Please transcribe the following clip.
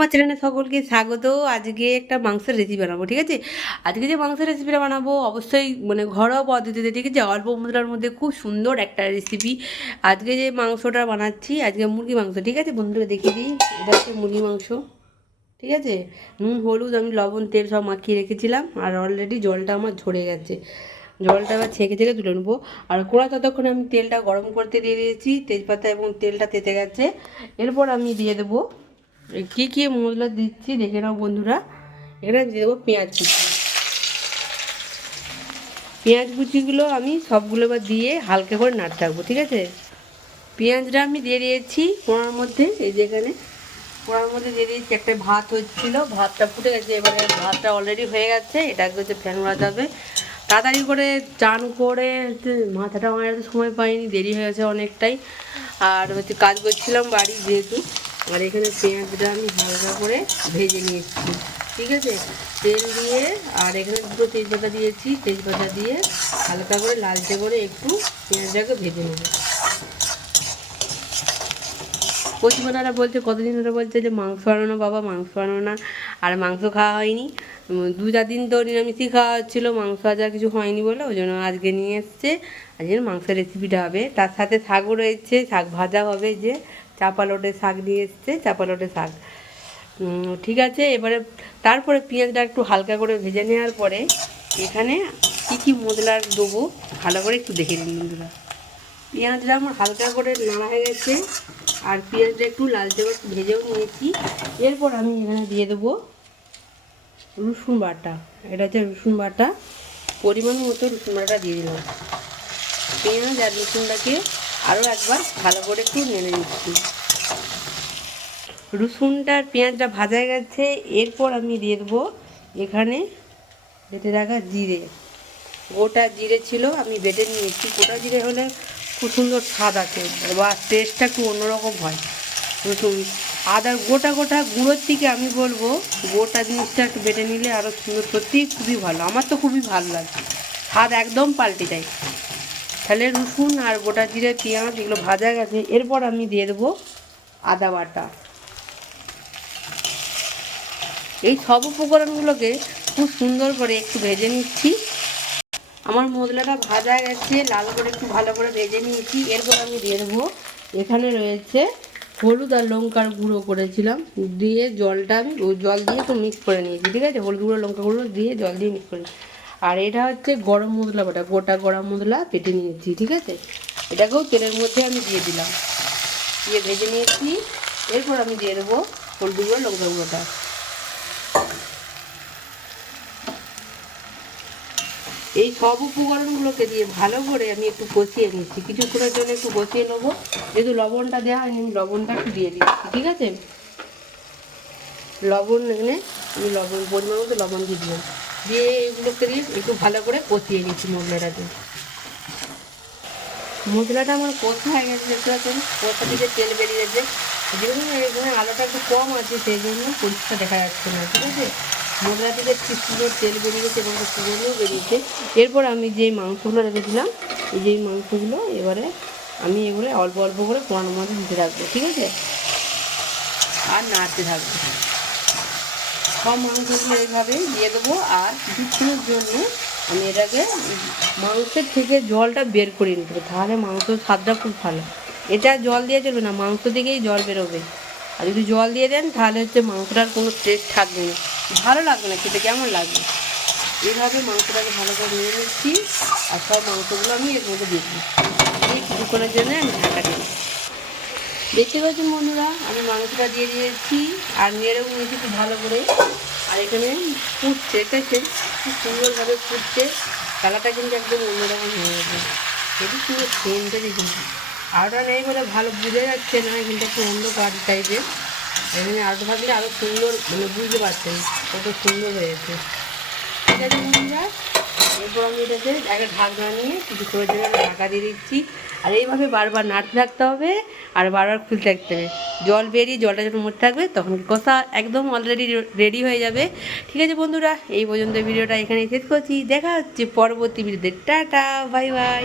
আমার চ্যানেলে সকলকে স্বাগত। আজকে একটা মাংসের রেসিপি বানাবো, ঠিক আছে? আজকে যে মাংসের রেসিপিটা বানাবো, অবশ্যই মানে ঘরোয়া পদ্ধতিতে, ঠিক আছে? অল্প মশলার মধ্যে খুব সুন্দর একটা রেসিপি আজকে যে মাংসটা বানাচ্ছি, আজকে মুরগি মাংস, ঠিক আছে? বন্ধুরা, দেখিয়ে দিই। এটা হচ্ছে মুরগি মাংস, ঠিক আছে? নুন, হলুদ, আমি লবণ, তেল সব মাখিয়ে রেখেছিলাম, আর অলরেডি জলটা আমার ঝরে গেছে। জলটা এবার ছেঁকে ছেঁকে তুলে নেব। আর কোড়া ততক্ষণে আমি তেলটা গরম করতে দিয়ে দিয়েছি, তেজপাতা এবং তেলটা তেতে গেছে। এরপর আমি দিয়ে দেবো কী কী মশলা দিচ্ছি দেখে নাও বন্ধুরা। এখানে দিয়ে দেবো পেঁয়াজ কুচি। পেঁয়াজ কুচিগুলো আমি সবগুলো এবার দিয়ে হালকা করে নাড়তে থাকব, ঠিক আছে? পেঁয়াজটা আমি দিয়ে দিয়েছি কোড়ার মধ্যে, এই যেখানে কোড়ার মধ্যে দিয়ে দিয়েছি একটা ভাত হচ্ছিল, ভাতটা ফুটে গেছে, এবারে ভাতটা অলরেডি হয়ে গেছে, এটাকে হচ্ছে ফ্যান উড়াতে হবে। তাড়াতাড়ি করে চান করে মাথাটা মারাতে সময় পাইনি, দেরি হয়ে গেছে অনেকটাই। আর হচ্ছে কাজ করছিলাম বাড়ি যেহেতু। আর এখানে পেঁয়াজটা আমি হালকা করে ভেজে নিয়েছি, ঠিক আছে? তেল দিয়ে, আর এখানে দুটো তেজপাতা দিয়েছি, তেজপাতা দিয়ে হালকা করে লালচে করে একটু পেঁয়াজটাকে ভেজে নেব। কচিমানারা বলছে কতদিন ধরে বলছে যে মাংস আনো বাবা, মাংস আনো না, আর মাংস খাওয়া হয়নি। দু চার দিন তো নিরামিষই খাওয়া হচ্ছিল, মাংস আজ কিছু হয়নি বলে, ওই জন্য আজকে নিয়ে এসছে। আজকে মাংসের রেসিপিটা হবে। তার সাথে শাকও রয়েছে, শাক ভাজা হবে যে চাপালোটে শাক নিয়ে এসছে চাপালোটে শাক। ঠিক আছে, এবারে তারপরে পেঁয়াজটা একটু হালকা করে ভেজে নেওয়ার পরে এখানে কী কী মশলা দেবো ভালো করে একটু দেখে নিন বন্ধুরা। পেঁয়াজটা আমার হালকা করে নাড়া হয়ে গেছে, আর পেঁয়াজটা একটু লালচে ভেজেও নিয়েছি। এরপর আমি এখানে দিয়ে দেবো রসুন বাটা, এটা হচ্ছে রসুন বাটা। পরিমাণ মতো রসুন বাটা দিয়ে দিলাম। পেঁয়াজ আর রসুনটাকে আরও একবার ভালো করে একটু নেড়ে নিচ্ছি। রসুনটা আর পেঁয়াজটা ভাজা গেছে, এরপর আমি দিয়ে দেবো এখানে বেটে রাখা জিরে। গোটা জিরে ছিল, আমি বেটে নিয়েছি। গোটা জিরে হলে খুব সুন্দর স্বাদ আছে বা টেস্টটা একটু অন্যরকম হয়। রসুন আদার গোটা গোটা গুঁড়োর থেকে আমি বলব, গোটা জিনিসটা একটু বেটে নিলে আরও সুন্দর, সত্যিই খুবই ভালো। আমার তো খুবই ভালো লাগে। স্বাদ একদম পাল্টে যায়। তাহলে রসুন আর গোটা জিরে, পেঁয়াজ এগুলো ভাজা গেছে। এরপর আমি দিয়ে দেবো আদা বাটা। এই সব উপকরণগুলোকে খুব সুন্দর করে একটু ভেজে নিচ্ছি। আমার মশলাটা ভাজা গেছে, লাল করে একটু ভালো করে ভেজে নিয়েছি। এরপর আমি দিয়ে দেবো, এখানে রয়েছে হলুদ আর লঙ্কার গুঁড়ো করেছিলাম। দিয়ে জলটা আমি জল দিয়ে একটু মিক্স করে নিয়েছি, ঠিক আছে? হলুদ গুঁড়ো, লঙ্কা গুঁড়ো দিয়ে জল দিয়ে মিক্স করে নিয়েছি। আর এটা হচ্ছে গরম মশলা বাটা, গোটা গরম মশলা পেটে নিয়েছি, ঠিক আছে? এটাকেও তেলের মধ্যে আমি দিয়ে দিলাম। দিয়ে ভেজে নিয়েছি। এরপর আমি দিয়ে দেবো হলুদ গুঁড়ো, লঙ্কা গুঁড়োটা। এই সব উপকরণগুলোকে দিয়ে ভালো করে আমি একটু কষিয়ে নিচ্ছি। কিছুক্ষণের জন্য একটু কষিয়ে নেব। যেহেতু লবণটা দেওয়া হয়নি, আমি লবণটা একটু দিয়ে দিচ্ছি, ঠিক আছে? লবণ এখানে আমি লবণ, পরিমাণ মতো লবণ দিয়ে দিলাম। দিয়ে এগুলোকে দিয়ে একটু ভালো করে কষিয়ে নিচ্ছি মশলাটাকে মশলাটা আমার কষা হয়ে গেছে, দেখতে পাচ্ছেন? কষা থেকে তেল বেরিয়ে গেছে যেহেতু এখানে আলোটা একটু কম আছে, সেই জন্য পরিষ্কার দেখা যাচ্ছে না, ঠিক আছে? মশলা থেকে কি সুন্দর তেল বেরিয়ে গেছে এবং সুগন্ধও বেরিয়েছে। এরপর আমি যে মাংসগুলো রেখেছিলাম, এই যে মাংসগুলো, এবারে আমি এগুলো অল্প অল্প করে পোড়ানোর মধ্যে দিতে থাকব, ঠিক আছে? আর নাড়তে থাকব। সব মাংসগুলো এইভাবে দিয়ে দেবো আর কিছুক্ষণের জন্য আমি এটাকে মাংসের থেকে জলটা বের করে নিতে হবে, তাহলে মাংসের স্বাদটা খুব ভালো। এটা জল দিয়ে চলবে না, মাংস থেকেই জল বেরোবে। আর যদি জল দিয়ে দেন, তাহলে হচ্ছে মাংসটার কোনো টেস্ট থাকবে না। ভালো লাগবে না খেতে, কেমন লাগবে? এইভাবে মাংসটাকে ভালো করে নিয়ে নিচ্ছি, আর সব মাংসগুলো আমি এর মধ্যে দিয়ে দিই কিছুক্ষণের জন্য আমি ঢাকা দিই দেখতে পাচ্ছেন বন্ধুরা আমি মাংসটা দিয়ে দিয়েছি, আর নেড়েও নিয়েছি খুব ভালো করে। আর এখানে ফুটছে দেখেছেন খুব সুন্দরভাবে ফুটছে। কালারটা কিন্তু একদম অন্যরকম হয়ে গেছে। খুবই সুন্দর সেন্টটা দেখুন। আরোটা নেই বলে ভালো বুঝে যাচ্ছে না কিন্তু একটু অন্ধকার টাইপের এখানে আরোটা থাকলে আরও সুন্দর মানে বুঝতে পারছেন কত সুন্দর হয়েছে। ঠিক আছে বন্ধুরা? এরপর আমি এটাকে একটা ঢাকনা নিয়ে কিছু জন্য ঢাকা দিয়ে দিচ্ছি। আর এইভাবে বারবার নাড়তে থাকতে হবে আর বারবার খুলতে থাকতে হবে। জল বেরিয়ে জলটা যখন মরতে থাকবে তখন কষা একদম অলরেডি রেডি হয়ে যাবে। ঠিক আছে বন্ধুরা, এই পর্যন্ত ভিডিওটা এখানে শেষ করছি। দেখা হচ্ছে পরবর্তী ভিডিওতে। Tata bye bye